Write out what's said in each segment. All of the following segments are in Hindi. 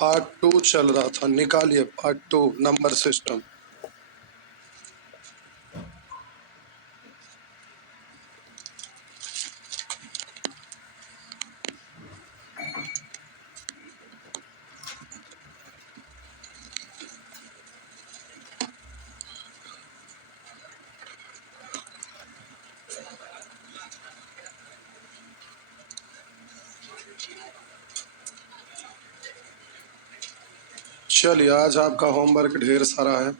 पार्ट 2 चल रहा था, निकालिए पार्ट 2 नंबर सिस्टम। चलिए, आज आपका होमवर्क ढेर सारा है।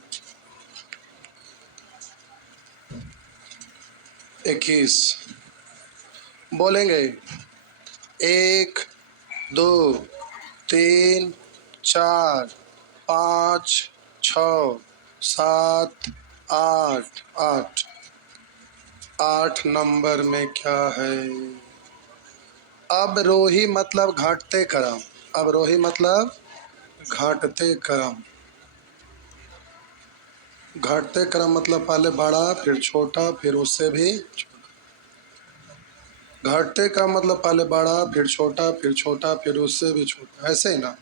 21 बोलेंगे। 1 2 3 4 5 6 7 8 8 8 नंबर में क्या है? अब रोही मतलब घाटते क्रम। अब रोही मतलब घाटते क्रम। घटते क्रम मतलब पहले बड़ा फिर छोटा फिर उससे भी घटते क्रम मतलब पहले बड़ा फिर छोटा फिर उससे भी छोटा, ऐसे ही ना।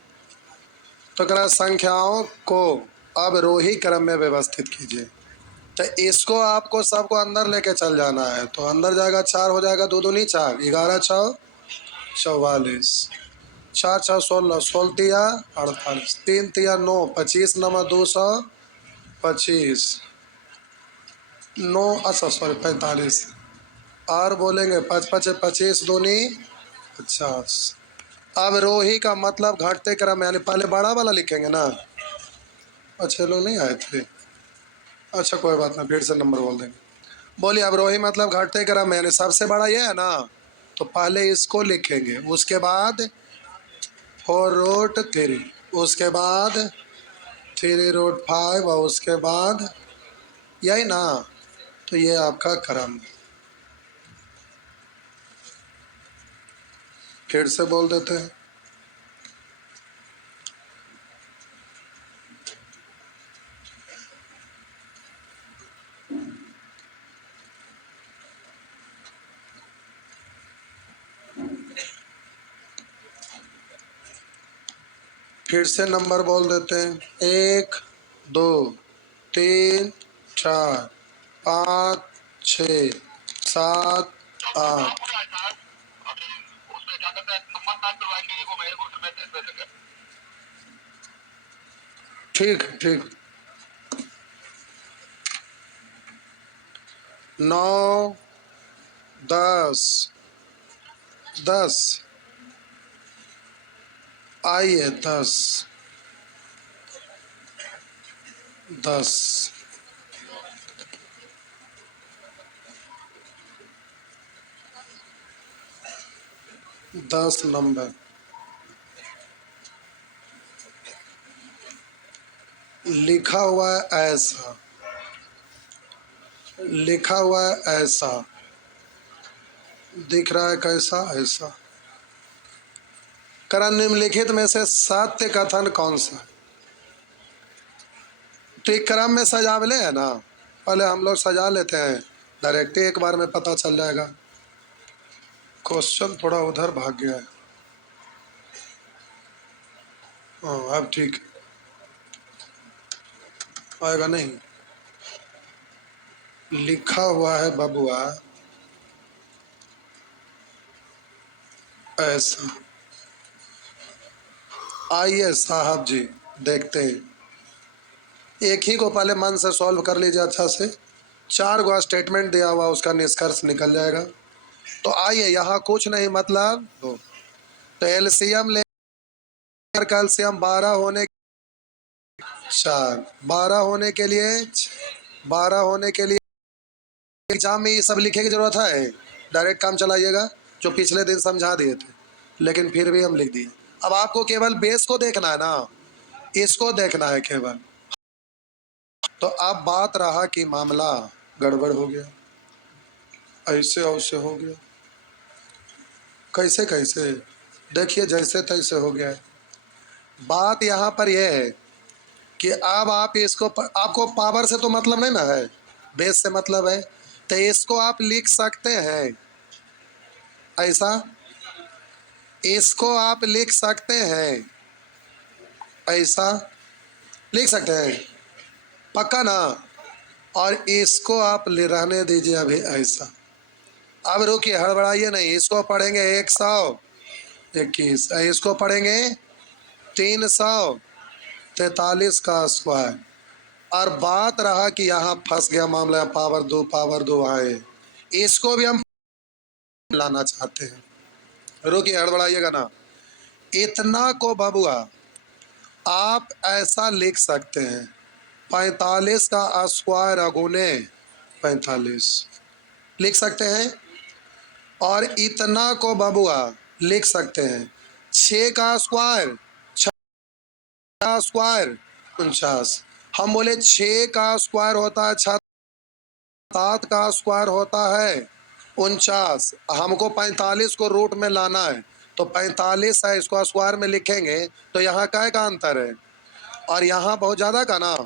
तो कह रहा संख्याओं को अब रोही क्रम में व्यवस्थित कीजिए। तो इसको आपको सबको अंदर लेके चल जाना है। तो अंदर जाएगा 4 हो जाएगा, 2 दूनी 4, 11 6 44, 4 6 16, 16 तिया 48, 3 तिया 9, 25 नमा 225, 9 अच्छा सॉरी 45। और बोलेंगे 5 5 25 दूनी 50। अब रोही का मतलब घटते क्रम, यानी पहले बड़ा वाला लिखेंगे ना। अच्छे लोग नहीं आए थे, अच्छा कोई बात नहीं, फिर से नंबर बोल देंगे। बोलिए, अब रोही मतलब घटते क्रम, यानी सबसे बड़ा ये है ना। तो पहले इसको लिखेंगे, उसके बाद 4 रूट 3, उसके बाद 3 रूट 5 और उसके बाद यही ना। तो ये आपका क्रम। फिर से बोल देते हैं। फिर से नंबर बोल देते हैं। 1 2 3 4 5 6 7 8। ठीक ठीक। 9 10 10 आइए 10 10 10 नंबर लिखा हुआ है ऐसा, लिखा हुआ है ऐसा, दिख रहा है कैसा? ऐसा। करण निम्नलिखित में से सत्य कथन कौन सा है? तो एक क्रम में सजावले है ना, पहले हम लोग सजा लेते हैं, डायरेक्ट एक बार में पता चल जाएगा। क्वेश्चन थोड़ा उधर भाग गया है। हाँ अब ठीक आएगा। नहीं, लिखा हुआ है बबुआ ऐसा। आइए साहब जी, देखते हैं। एक ही को पहले मन से सॉल्व कर लीजिए अच्छा से। 4 गो स्टेटमेंट दिया हुआ, उसका निष्कर्ष निकल जाएगा। तो आइए, यहाँ कुछ नहीं मतलब दो। तो एलसीएम ले, कैल्शियम 12 होने 4, 12 होने के लिए 12 होने के लिए एग्जाम में ये सब लिखे की जरूरत है? डायरेक्ट काम चलाइएगा, जो पिछले दिन समझा दिए थे, लेकिन फिर भी हम लिख दिए। अब आपको केवल बेस को देखना है ना, इसको देखना है केवल। तो अब बात रहा कि मामला गड़बड़ हो गया, ऐसे ऐसे हो गया। कैसे कैसे? देखिए, जैसे तैसे हो गया है। बात यहाँ पर यह है कि अब आप इसको आपको पावर से तो मतलब नहीं ना है, बेस से मतलब है। तो इसको आप लिख सकते हैं ऐसा, इसको आप लिख सकते हैं ऐसा लिख सकते हैं, पक्का ना। और इसको आप ले रहने दीजिए अभी ऐसा। अब रुकिए, हड़बड़ाइए नहीं, इसको पढ़ेंगे 121, इसको पढ़ेंगे 343 का स्क्वायर। और बात रहा कि यहाँ फंस गया मामला, पावर दो आए, इसको भी हम लाना चाहते हैं। रुकिए, हड़बड़ाइएगा ना। इतना को बबुआ आप ऐसा लिख सकते हैं, 45 का स्क्वायर अगुने 45 लिख सकते हैं। और इतना को बबुआ लिख सकते हैं 6 का स्क्वायर, 6 का स्क्वायर 49। हम बोले 6 का स्क्वायर होता है 7, 7 का स्क्वायर होता है 49। हमको 45 को रूट में लाना है, तो 45 है, इसको स्क्वायर में लिखेंगे तो यहाँ काय का अंतर है, और यहाँ बहुत ज़्यादा का ना,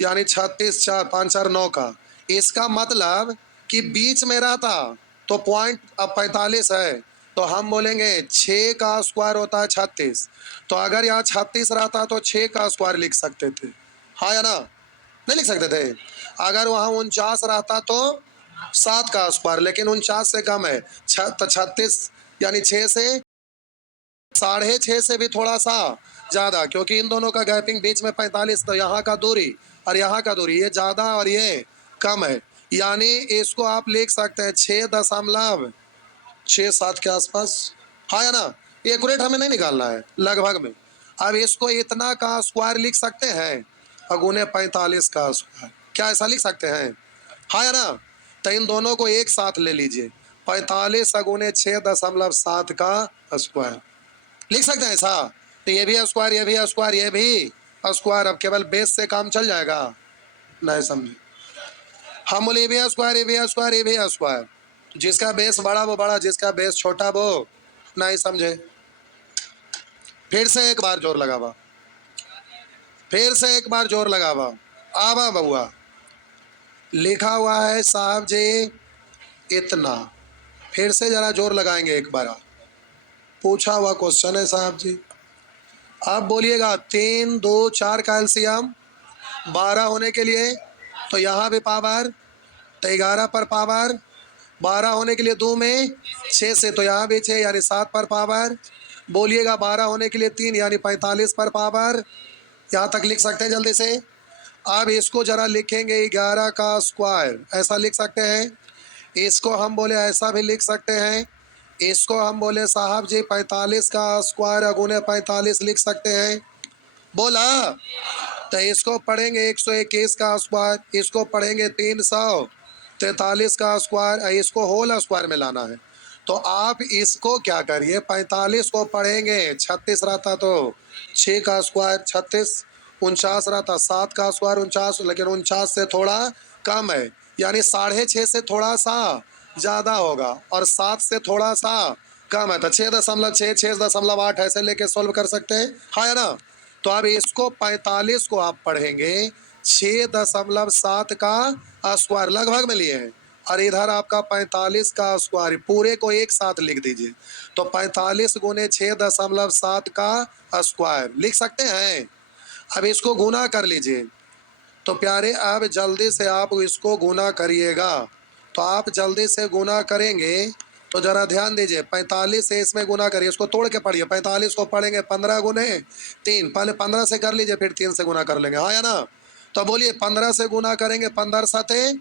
यानी 36, 4, 5, 4, 9 का। इसका मतलब कि बीच में रहता तो पॉइंट अब 45 है, तो हम बोलेंगे 6 का स्क्वायर होता है 36। तो अगर यहाँ 36 रहता तो 6 का स्क्वायर लिख सकते थे, हाँ या ना, नहीं लिख सकते थे। अगर वहाँ 49 रहता तो 7 का स्क्वायर, लेकिन 49 से कम है, 36 यानी 6 से 6.5 से भी थोड़ा सा ज़्यादा, क्योंकि इन दोनों का गैपिंग बीच में 45, तो यहाँ का दूरी और यहाँ का दूरी ये ज़्यादा और ये कम है। यानी इसको आप लिख सकते हैं 6.67 के आसपास, हाँ या ना। एक्यूरेट हमें नहीं निकालना है, लगभग में। अब इसको इतना का स्क्वायर लिख सकते हैं अगुने 45 का स्क्वायर, क्या ऐसा लिख सकते हैं, हाँ या ना। तो इन दोनों को एक साथ ले लीजिए, 45 अगुने 6.7 का स्क्वायर लिख सकते हैं ऐसा। तो ये भी स्क्वायर, ये भी स्क्वायर, ये भी स्क्वायर। अब केवल बेस से काम चल जाएगा, नहीं समझे। हम बोले ये भी स्क्वायर, ये भी स्क्वायर, ये भी स्क्वायर। जिसका बेस बड़ा वो बड़ा, जिसका बेस छोटा वो नहीं समझे। फिर से एक बार जोर लगावा, फिर से एक बार जोर लगावा। आवा बउआ, लिखा हुआ है साहब जी इतना। फिर से जरा जोर लगाएंगे एक बार। पूछा हुआ क्वेश्चन है साहब जी। आप बोलिएगा 3, 2, 4 का एलसीएम 12 होने के लिए, तो यहाँ भी पावर, तो 11 पर पावर। 12 होने के लिए 2 में 6 से, तो यहाँ भी 6 यानी 7 पर पावर। बोलिएगा 12 होने के लिए 3 यानी 45 पर पावर। यहाँ तक लिख सकते हैं जल्दी से। अब इसको जरा लिखेंगे 11 का स्क्वायर, ऐसा लिख सकते हैं। इसको हम बोले ऐसा भी लिख सकते हैं। इसको हम बोले साहब जी 45 का स्क्वायर अगुने 45 लिख सकते हैं, बोला। तो इसको पढ़ेंगे 121 का स्क्वायर, इसको पढ़ेंगे 343 का स्क्वायर, इसको होल स्क्वायर में लाना है। तो आप इसको क्या करिए, 45 को पढ़ेंगे 36 रहता तो 6 का स्क्वायर 36, 49 रहता 7 का स्क्वायर 49, लेकिन 49 से थोड़ा कम है, यानी 6.5 से थोड़ा सा ज़्यादा होगा, और 7 से थोड़ा सा कम है, तो 6.6, 6.8 ऐसे लेके सॉल्व कर सकते हैं, हाँ या ना। तो अब इसको 45 को आप पढ़ेंगे 6.7 का स्क्वायर लगभग में लिए हैं, और इधर आपका 45 का स्क्वायर, पूरे को एक साथ लिख दीजिए। तो 45 गुने 6.7 का स्क्वायर लिख सकते हैं। अब इसको गुना कर लीजिए। तो प्यारे अब जल्दी से आप इसको गुना करिएगा। तो आप जल्दी से गुना करेंगे तो जरा ध्यान दीजिए, 45 से इसमें गुना करिए, इसको तोड़ के पढ़िए। 45 को पढ़ेंगे 15 गुने 3, पहले 15 से कर लीजिए, फिर 3 से गुना कर लेंगे, हाँ या ना। तो बोलिए 15 से गुना करेंगे, 15 साते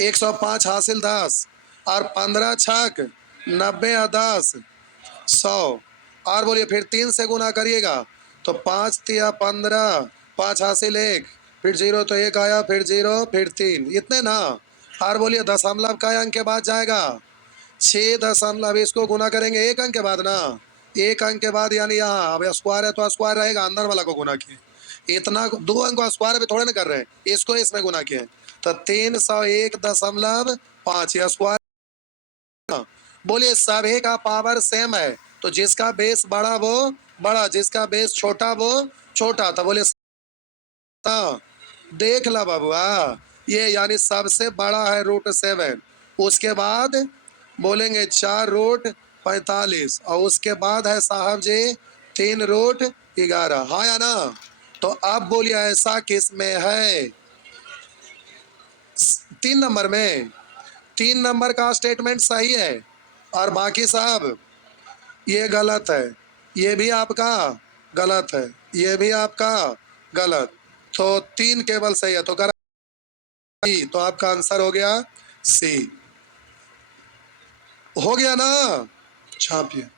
105 हासिल 10, और 15 छक 90 और 10 100। और बोलिए फिर 3 से गुना करिएगा, तो 5 तिया 15, 5 हासिल 1, फिर 0 तो 1 आया, फिर 0, फिर 3, इतने ना। और बोलिए दशमलव का अंक के बाद जाएगा 6 दशमलव, इसको गुना करेंगे 1 अंक के बाद ना, 1 अंक के बाद, यानी यहाँ अब स्क्वायर है तो स्क्वायर रहेगा, अंदर वाला को गुना किए। इतना 2 अंक का स्क्वायर अभी थोड़े ना कर रहे हैं, इसको इसमें गुना किए, तो 301.5 या स्क्वायर। बोलिए सभी का पावर सेम है, तो जिसका बेस बड़ा वो बड़ा, जिसका बेस छोटा वो छोटा। तो बोले देख ला बाबुआ, ये यानी सबसे बड़ा है √7, उसके बाद बोलेंगे 4 √45, और उसके बाद है साहब जी 3 रूट 11, हाँ या ना? तो अब बोलिए ऐसा किस में है? 3 नंबर में। 3 नंबर का स्टेटमेंट सही है और बाकी सब ये गलत है। ये भी आपका गलत है, ये भी आपका गलत। तो 3 केवल सही है, तो करा सी। तो आपका आंसर हो गया सी। हो गया ना? छापिए।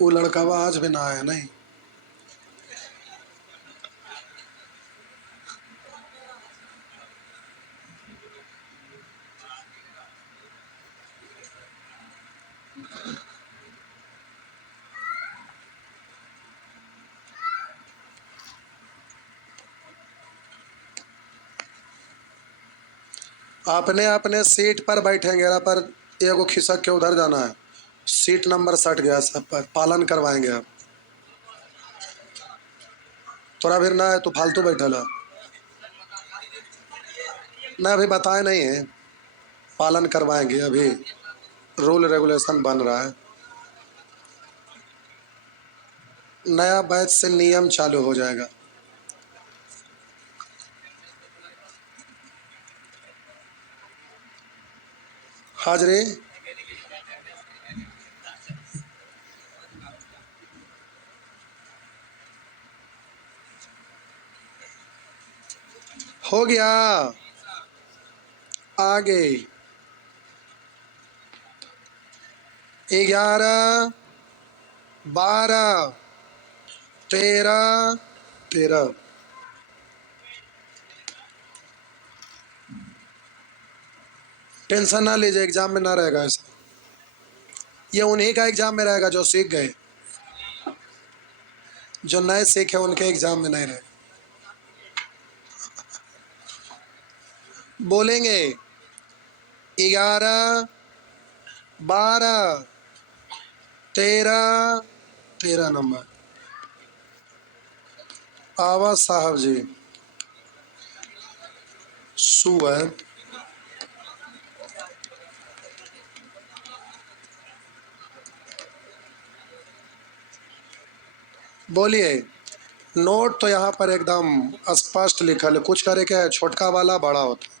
वो लड़का आज भी ना आया नहीं। अपने अपने सीट पर बैठेंगे ना, पर एगो खिसक के उधर जाना है। सीट नंबर सट गया सब पर, पालन करवाएंगे आप। थोड़ा फिर ना है तो फालतू बैठल है ना, अभी बताए नहीं है, पालन करवाएंगे अभी। रूल रेगुलेशन बन रहा है, नया बैच से नियम चालू हो जाएगा। हाजरी हो गया। आगे 11 12 13 13। टेंशन ना लीजिए, एग्जाम में ना रहेगा ऐसा। ये उन्हीं का एग्जाम में रहेगा जो सीख गए, जो नए सीखे उनके एग्जाम में नहीं रहे। बोलेंगे 11 12 13 13 नंबर। आवाज साहब जी सुअर। बोलिए। नोट तो यहाँ पर एकदम स्पष्ट लिखल है, कुछ करे क्या है, छोटका वाला बड़ा होता है।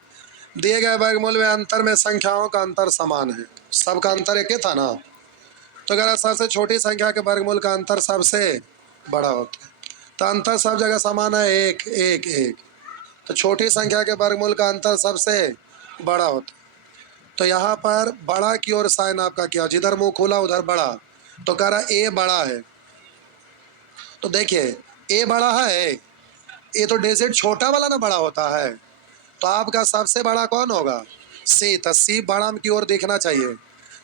दिए गए वर्गमूल में अंतर में संख्याओं का अंतर समान है, सबका अंतर एक ही था ना। तो अगर सबसे छोटी संख्या के वर्गमूल का अंतर सबसे बड़ा होता है, तो अंतर सब जगह समान है, 1 1 1। तो छोटी संख्या के वर्गमूल का अंतर सबसे बड़ा होता है। तो यहाँ पर बड़ा की ओर साइन आपका किया, जिधर मुंह खोला उधर बड़ा, तो कह रहा ए बड़ा है। तो देखिए ए बड़ा है, ये तो डिजिट छोटा वाला ना बड़ा होता है, तो आपका सबसे बड़ा कौन होगा? सी। तो सी बड़ा की ओर देखना चाहिए।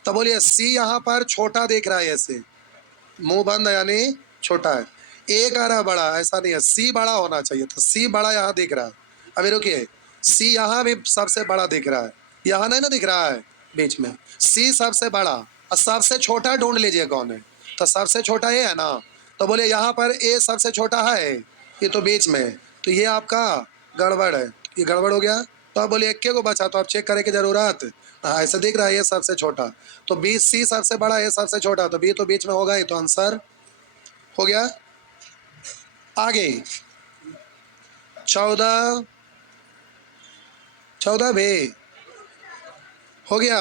तो बोलिए सी यहाँ पर छोटा दिख रहा है, ऐसे मुंह बंद है यानी छोटा है। ए कह रहा बड़ा, ऐसा नहीं है, सी बड़ा होना चाहिए। तो सी बड़ा यहाँ दिख रहा है। अभी रुकिए, सी यहाँ भी सबसे बड़ा दिख रहा है, यहाँ नहीं ना दिख रहा है बीच में। सी सबसे बड़ा और सबसे छोटा ढूंढ लीजिए कौन है। तो सबसे छोटा ये है ना, तो बोले यहाँ पर ए सबसे छोटा है, ये तो बीच में, तो ये आपका गड़बड़ है, ये गड़बड़ हो गया। तो आप बोलिए इक्के को बचा, तो आप चेक करने की जरूरत। हाँ ऐसे दिख रहा है, ये सबसे छोटा, तो बी सी सबसे बड़ा, ये सबसे छोटा, तो बी तो बीच में होगा ही, तो आंसर हो गया। आगे 14 14 भी हो गया।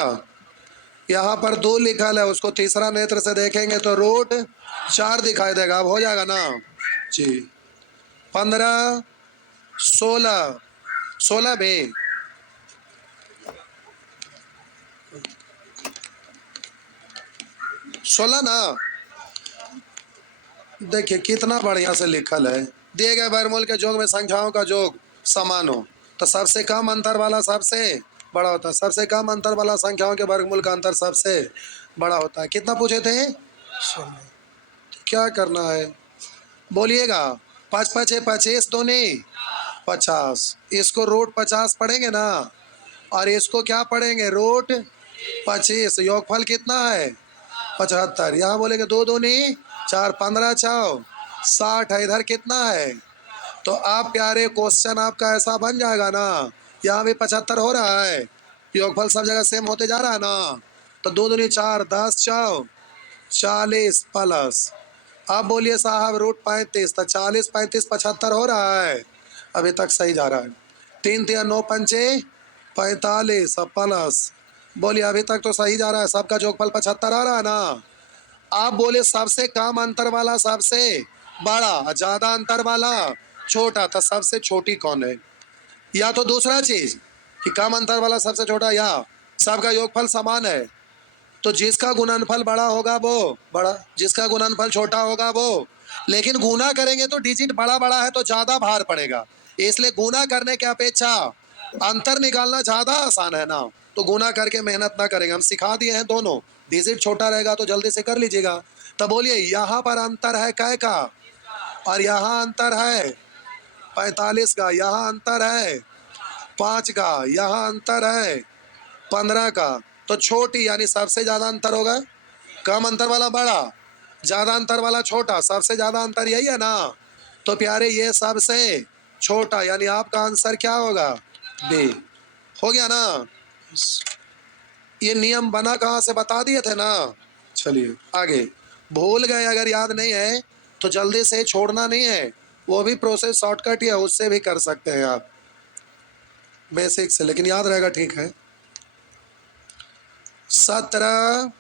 यहाँ पर 2 लिखा है, उसको तीसरा नेत्र से देखेंगे तो रूट 4 दिखाई देगा। अब हो जाएगा ना जी। 15 16 16 भी 16 ना। देखिए कितना बढ़िया से लिखल है, दिए गए वर्गमूल के योग में संख्याओं का योग समान हो, तो सबसे कम अंतर वाला सबसे बड़ा होता है, सबसे कम अंतर वाला संख्याओं के वर्गमूल का अंतर सबसे बड़ा होता है। कितना पूछे थे? 16। क्या करना है बोलिएगा। 5 5 25 दूनी 50, इसको रूट 50 पढ़ेंगे ना, और इसको क्या पढ़ेंगे, रूट 25। योगफल कितना है? 75। यहाँ बोलेंगे 2 दूनी 4, 15 4 60 है, इधर कितना है? तो आप प्यारे क्वेश्चन आपका ऐसा बन जाएगा ना, यहाँ भी 75 हो रहा है, योगफल सब जगह सेम होते जा रहा है ना, तो 2 दूनी 4, 10 चौ 40 प्लस, अब बोलिए साहब रूट 35, तो 40 35 75 हो रहा है, अभी तक सही जा रहा है। 3 3 9 पंचे 45 प्लस, बोलिए अभी तक तो सही जा रहा है, सबका जोगफल 75 आ रहा है ना। आप बोले सबसे कम अंतर वाला सबसे बड़ा, ज्यादा अंतर वाला छोटा, तो सबसे छोटी कौन है? या तो दूसरा चीज कि कम अंतर वाला सबसे छोटा, या सबका योगफल समान है, तो जिसका गुणनफल बड़ा होगा वो बड़ा, जिसका गुणनफल छोटा होगा वो, लेकिन गुना करेंगे तो डिजिट बड़ा बड़ा है तो ज्यादा भार पड़ेगा, इसलिए गुना करने के अपेक्षा अंतर निकालना ज्यादा आसान है ना, तो गुना करके मेहनत ना करेंगे, हम सिखा दिए हैं दोनों, डिजिट छोटा रहेगा तो जल्दी से कर लीजिएगा। तब बोलिए यहाँ पर अंतर है कै का, और यहाँ अंतर है 45 का, यहाँ अंतर है 5 का, यहाँ अंतर है 15 का, तो छोटी यानी सबसे ज्यादा अंतर होगा, कम अंतर वाला बड़ा, ज्यादा अंतर वाला छोटा, सबसे ज्यादा अंतर यही है ना, तो प्यारे ये सबसे छोटा, यानी आपका आंसर क्या होगा? बी। हो गया ना, ये नियम बना कहाँ से बता दिए थे ना। चलिए आगे, भूल गए अगर याद नहीं है तो जल्दी से छोड़ना नहीं है, वो भी प्रोसेस शॉर्टकट ही है, उससे भी कर सकते हैं आप बेसिक से, लेकिन याद रहेगा ठीक है। 17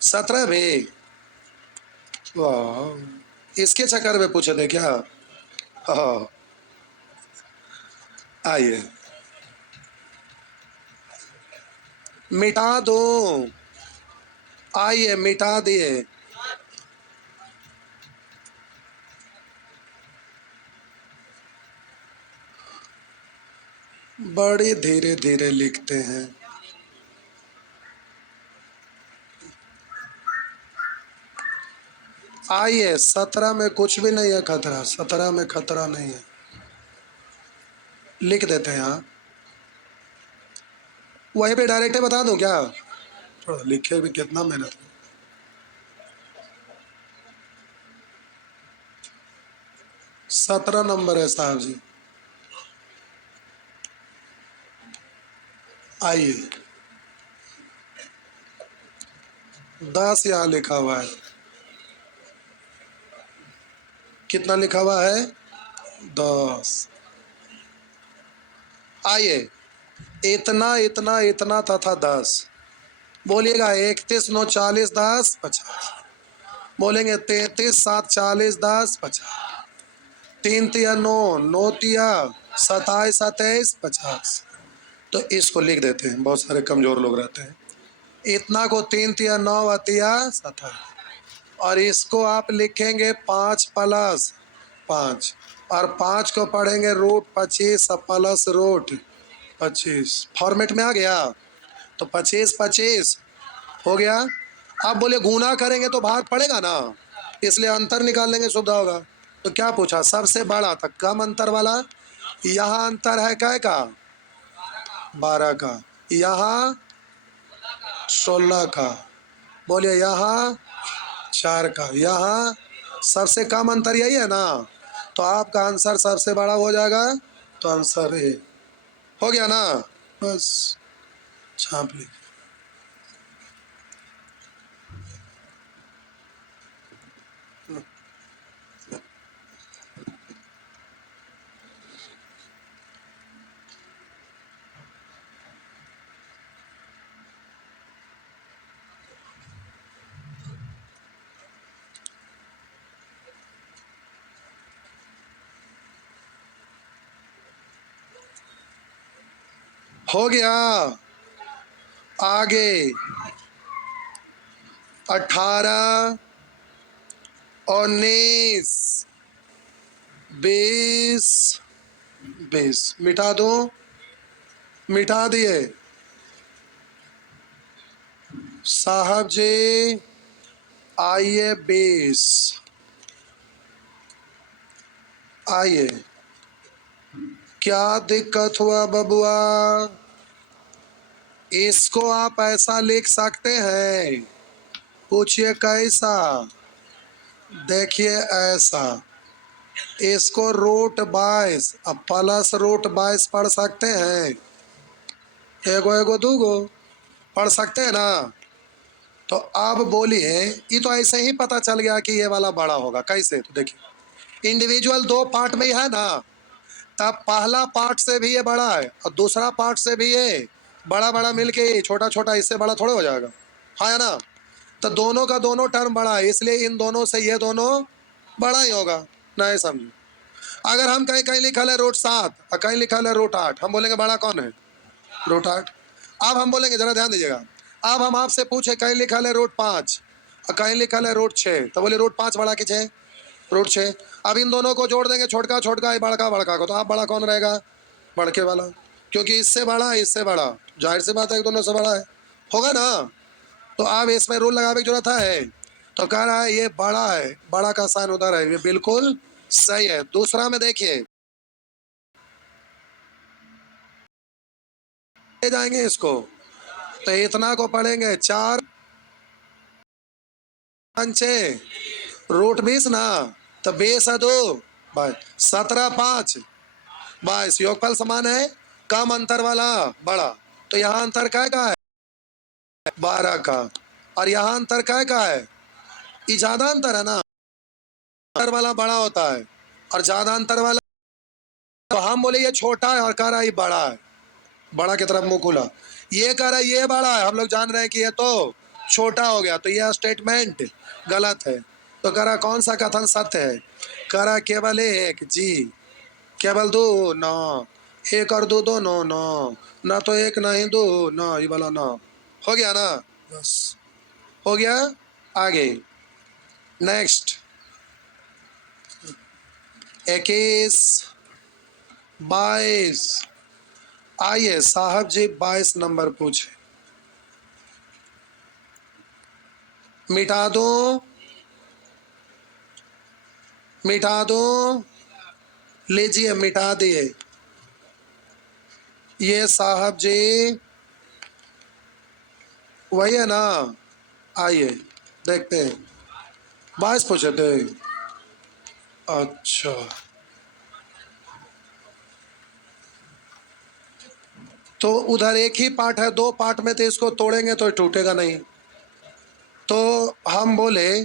17 भी, वाह, इसके चक्कर में पूछे थे क्या? हाँ, आइए मिटा दो, आइए मिटा दिए। बड़े धीरे धीरे लिखते हैं, आइए 17 में कुछ भी नहीं है खतरा, 17 में खतरा नहीं है, लिख देते हैं यहाँ, वहीं पे डायरेक्ट बता दूं क्या? थोड़ा लिखे भी कितना मेहनत है। 17 नंबर है साहब जी, आइए 10 यहाँ लिखा हुआ है, कितना लिखा हुआ है? 10। आइए इतना इतना इतना तथा 10, बोलिएगा 31 9 40 10 50, बोलेंगे 33 7 40 10 50, 3 तिया 9 9 तिया 27 27 50, तो इसको लिख देते हैं, बहुत सारे कमजोर लोग रहते हैं, इतना को 3 तिया 9 अतिया 27, और इसको आप लिखेंगे 5 प्लस 5, और 5 को पढ़ेंगे रूट 25 प्लस रूट 25, फॉर्मेट में आ गया, तो 25 25 हो गया। आप बोले गुना करेंगे तो भाग पड़ेगा ना, इसलिए अंतर निकाल लेंगे, सुविधा होगा। तो क्या पूछा? सबसे बड़ा था कम अंतर वाला, यहाँ अंतर है कै का? 12 का, यहाँ 16 का, बोलिए यहाँ 4 का, यहाँ सबसे कम अंतर यही है ना, तो आपका आंसर सबसे बड़ा हो जाएगा, तो आंसर ए हो गया ना, बस छाप ली। हो गया, आगे 18 19 20 20 मिटा दो, मिटा दिए साहब जी, आइए 20, आइए क्या दिक्कत हुआ बबुआ? इसको आप ऐसा लिख सकते हैं, पूछिए कैसा? देखिए ऐसा, इसको रूट 22 अब प्लस रूट 22 पढ़ सकते हैं, एगो एगो दूगो पढ़ सकते हैं ना। तो अब बोलिए, ये तो ऐसे ही पता चल गया कि ये वाला बड़ा होगा। कैसे? तो देखिए, इंडिविजुअल दो पार्ट में ही है ना, तब पहला पार्ट से भी ये बड़ा है और दूसरा पार्ट से भी ये बड़ा बड़ा मिलके छोटा छोटा इससे बड़ा थोड़े हो जाएगा, हाँ या ना। तो दोनों का दोनों टर्म बड़ा है, इसलिए इन दोनों से ये दोनों बड़ा ही होगा। नहीं समझे? अगर हम कहीं कहीं लिखा है रूट 7 और कहीं लिखा है रूट 8, हम बोलेंगे बड़ा कौन है? रूट 8। अब हम बोलेंगे, जरा ध्यान दीजिएगा, अब हम आपसे पूछे कहीं लिखा है रूट 5 और कहीं लिखा है रूट 6, तो बोले रूट 5 बड़ा कि 6? रूट 6। अब इन दोनों को जोड़ देंगे, छोटका छोटका ये बड़का बड़का को, तो आप बड़ा कौन रहेगा? बड़के वाला, क्योंकि इससे बड़ा है इससे बड़ा, जाहिर सी बात है दोनों से बड़ा है, होगा ना। तो अब इसमें रूल लगाने की जरूरत है। तो कह रहा है ये बड़ा है, बड़ा का साइन उधर है, ये बिल्कुल सही है। दूसरा में देखिए, ले जाएंगे इसको, तो इतना को पढ़ेंगे 4 5 रूट 20 ना, तो 20 है 2 बाई 17 5 22, योगफल समान है, कम अंतर वाला बड़ा। तो यहाँ अंतर काय का है? 12 का। और यहाँ अंतर काय का है? ये ज्यादा अंतर है ना, अंतर वाला बड़ा होता है और ज्यादा अंतर वाला, तो हम बोले ये छोटा है और कह रहा है ये बड़ा है, बड़ा की तरफ मुंह खुला। ये कह रहा है ये बड़ा है, हम लोग जान रहे हैं कि ये तो छोटा हो गया, तो यह स्टेटमेंट गलत है। तो कह रहा कौन सा कथन सत्य है? कह रहा केवल एक जी, केवल दो ना, एक और दो दो नो ना, ना तो एक ना ही दो ना, ये वाला ना। हो गया ना, बस हो गया। आगे नेक्स्ट 21 22, आइए साहब जी 22 नंबर पूछे। मिटा दो, मिटा दो, लीजिए मिटा दिए। ये साहब जी वही है ना, आइए देखते हैं। 22 पूछे थे, अच्छा। तो उधर एक ही पार्ट है, दो पार्ट में, तो इसको तोड़ेंगे तो टूटेगा नहीं। तो हम बोले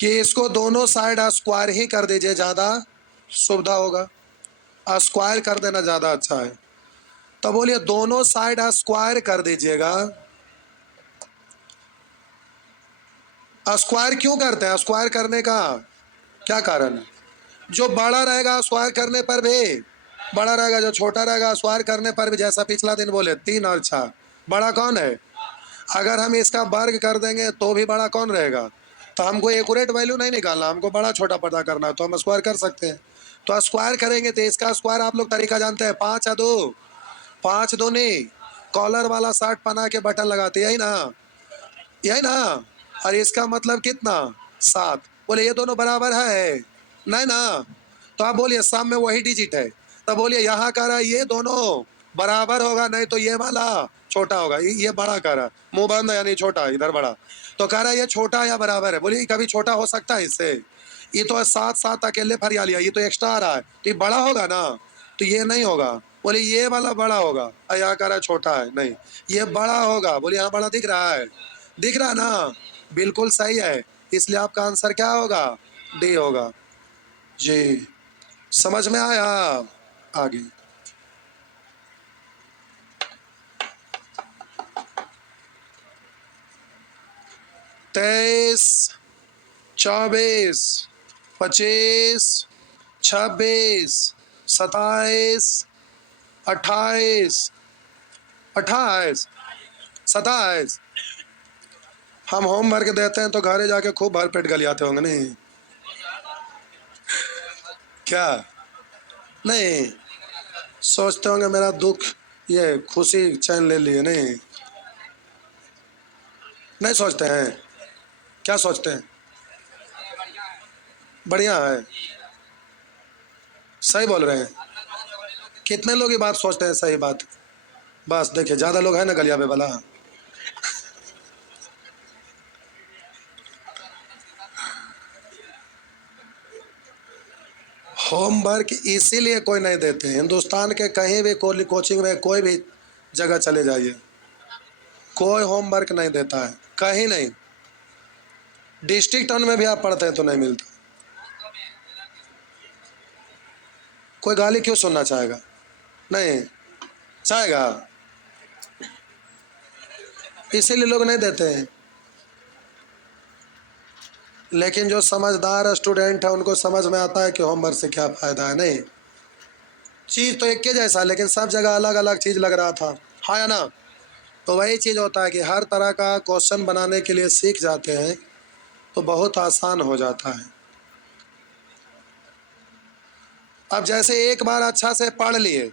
कि इसको दोनों साइड स्क्वायर ही कर दीजिए, ज़्यादा सुविधा होगा, स्क्वायर कर देना ज़्यादा अच्छा है। तो बोलिए दोनों साइड स्क्वायर कर दीजिएगा। स्क्वायर क्यों करते हैं? स्क्वायर करने का क्या कारण है? जो बड़ा रहेगा स्क्वायर करने पर भी बड़ा रहेगा, जो छोटा रहेगा स्क्वायर करने पर भी, जैसा पिछला दिन बोले 3 और 4, बड़ा कौन है? अगर हम इसका वर्ग कर देंगे तो भी बड़ा कौन रहेगा? तो हमको एक्यूरेट वैल्यू नहीं निकालना, हमको बड़ा छोटा पता करना है, तो हम स्क्वायर कर सकते हैं। तो स्क्वायर करेंगे तो इसका स्क्वायर आप लोग तरीका जानते हैं, 5 या 2, 5 दूनी कॉलर वाला शर्ट पहना के बटन लगाते, यही ना, यही ना। और इसका मतलब कितना? 7। बोले ये दोनों बराबर है? नहीं ना। तो आप बोलिए सब में वही डिजिट है, तब बोलिए यहाँ कह रहा है ये दोनों बराबर होगा, नहीं तो ये वाला छोटा होगा, ये बड़ा कह रहा है, मुंह बंद है यानी छोटा, इधर बड़ा। तो कह रहा है ये छोटा या बराबर है? बोलिए कभी छोटा हो सकता है इससे? ये तो 7 7 अकेले फरिया लिया, ये तो एक्स्ट्रा आ रहा है, तो ये बड़ा होगा ना, तो ये नहीं होगा। बोले ये वाला बड़ा होगा, यहाँ कह रहा है छोटा है, नहीं ये बड़ा होगा। बोले यहाँ बड़ा दिख रहा है, दिख रहा है ना, बिल्कुल सही है। इसलिए आपका आंसर क्या होगा? डी होगा जी। समझ में आया? आगे 23 24 25 26 27 28 28 27। हम होमवर्क देते हैं तो घरे जाके खूब भर पेट गलियाते होंगे नहीं? क्या नहीं सोचते होंगे मेरा दुख ये खुशी चैन ले लिए? नहीं, नहीं सोचते हैं। क्या सोचते हैं? बढ़िया है, सही बोल रहे हैं। कितने लोग ये बात सोचते हैं? सही बात। बस देखिए ज्यादा लोग हैं ना गलिया पे वाला। होमवर्क इसीलिए कोई नहीं देते। हिंदुस्तान के कहीं भी कोचिंग में कोई भी जगह चले जाइए, कोई होमवर्क नहीं देता है, कहीं नहीं। डिस्ट्रिक्ट टाउन में भी आप पढ़ते हैं तो नहीं मिलता। कोई गाली क्यों सुनना चाहेगा? नहीं चाहेगा, इसीलिए लोग नहीं देते हैं। लेकिन जो समझदार स्टूडेंट है उनको समझ में आता है कि होमवर्क से क्या फ़ायदा है। नहीं, चीज़ तो एक के जैसा, लेकिन सब जगह अलग अलग चीज़ लग रहा था, हाँ या ना? तो वही चीज़ होता है कि हर तरह का क्वेश्चन बनाने के लिए सीख जाते हैं तो बहुत आसान हो जाता है। अब जैसे एक बार अच्छा से पढ़ लिए,